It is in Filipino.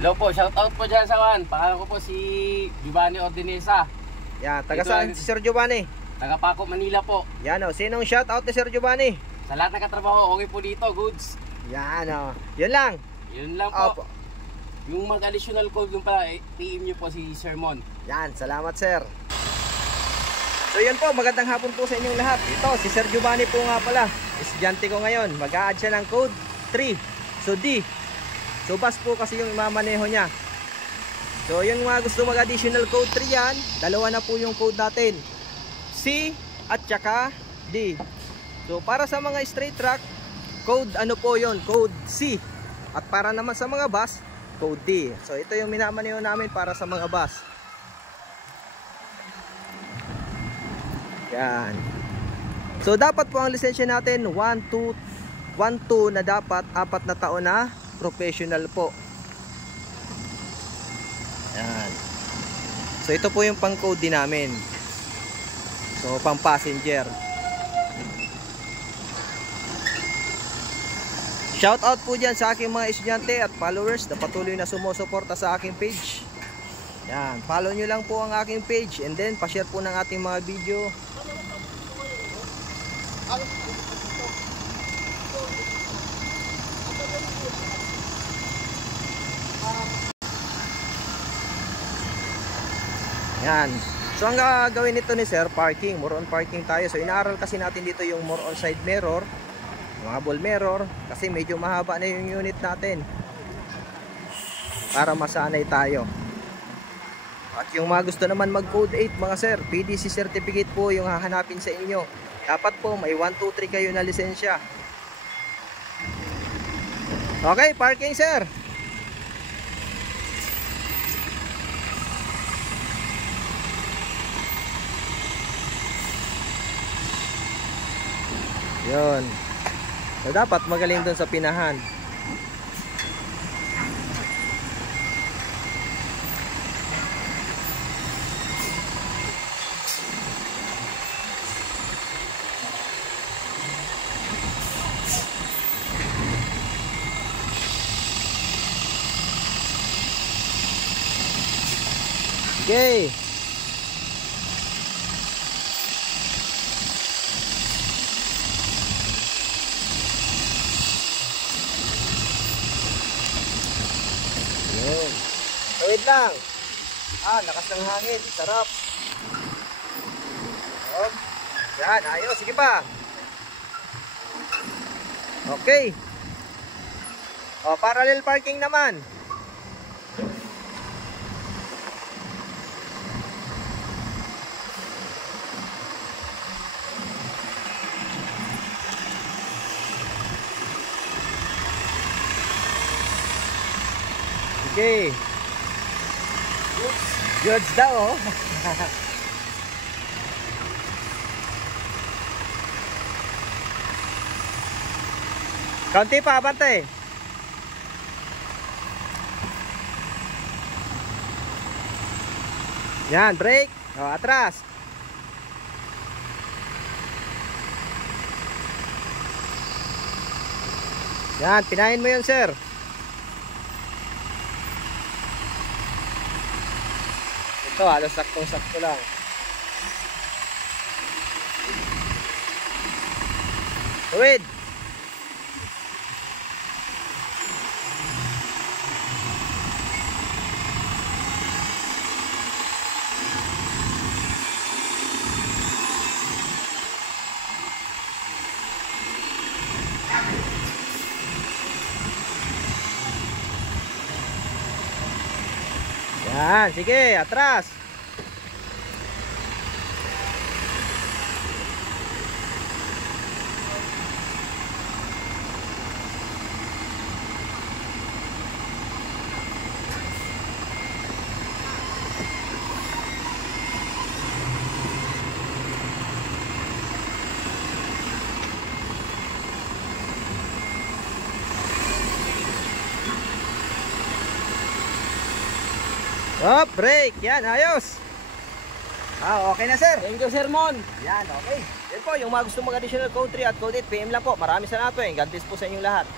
Hello po, shout out po dyan sa Juan. Pangalan ko po si Giovanni Ordinesa. Yan, taga saan si Sir Giovanni? Taga Paco, Manila po. Yan o, sinong shout out ni Sir Giovanni? Sa lahat ng katrabaho, okay po dito, goods. Yan o, yun lang. Yun lang po. Yung mag-additional code yung pala, PM nyo po si Sir Mon. Yan, salamat sir. So yun po, magandang hapon po sa inyong lahat. Ito, si Sir Giovanni po nga pala. Estudyante ko ngayon. Mag-a-add siya ng code 3. So D. So bus po kasi yung imamaneho niya. So yung mga gusto mag-additional code 3 yan, dalawa na po yung code natin. C at saka D. So para sa mga straight track, code ano po yun? Code C. At para naman sa mga bus, code D. So ito yung minamaneho namin para sa mga bus. Yan. So dapat po ang lisensya natin 1, 2 na dapat 4 na taon na professional po. Yan. So ito po yung pang code din namin. So pang passenger. Shout out po dyan sa aking mga estudyante at followers na patuloy na sumusuporta sa aking page. Yan, follow nyo lang po ang aking page and then pa-share po ng ating mga video. Yan. So ang gagawin nito ni Sir, parking, more on parking tayo. So inaaral kasi natin dito yung more on side mirror, mga ball mirror, kasi medyo mahaba na yung unit natin. Para masanay tayo. At yung mga gusto naman mag code 8 mga sir, PDC certificate po yung hahanapin sa inyo. Dapat po may 1, 2, 3 kayo na lisensya. Okay, parking sir. Yun. So dapat magaling dun sa pinahan. Okay. Yun. So wait lang. Lakas ng hangin. Sarap. Yan, ayos. Sige pa. Okay. Parallel parking naman. Okay. Goods daw oh. Kaunti pa, abante. Yan, brake. Atras. Yan, pinahin mo yun sir. Ito, halos saktong-sakto lang. Tuwid. Yan, sige, atras. Break. Yan, ayos. Okay na sir. Thank you Sir Mon. Yan, okay. Yan po, yung mga gusto mag-additional code 3 at code 8, PM lang po. Maraming salamat po. God bless po sa inyong lahat.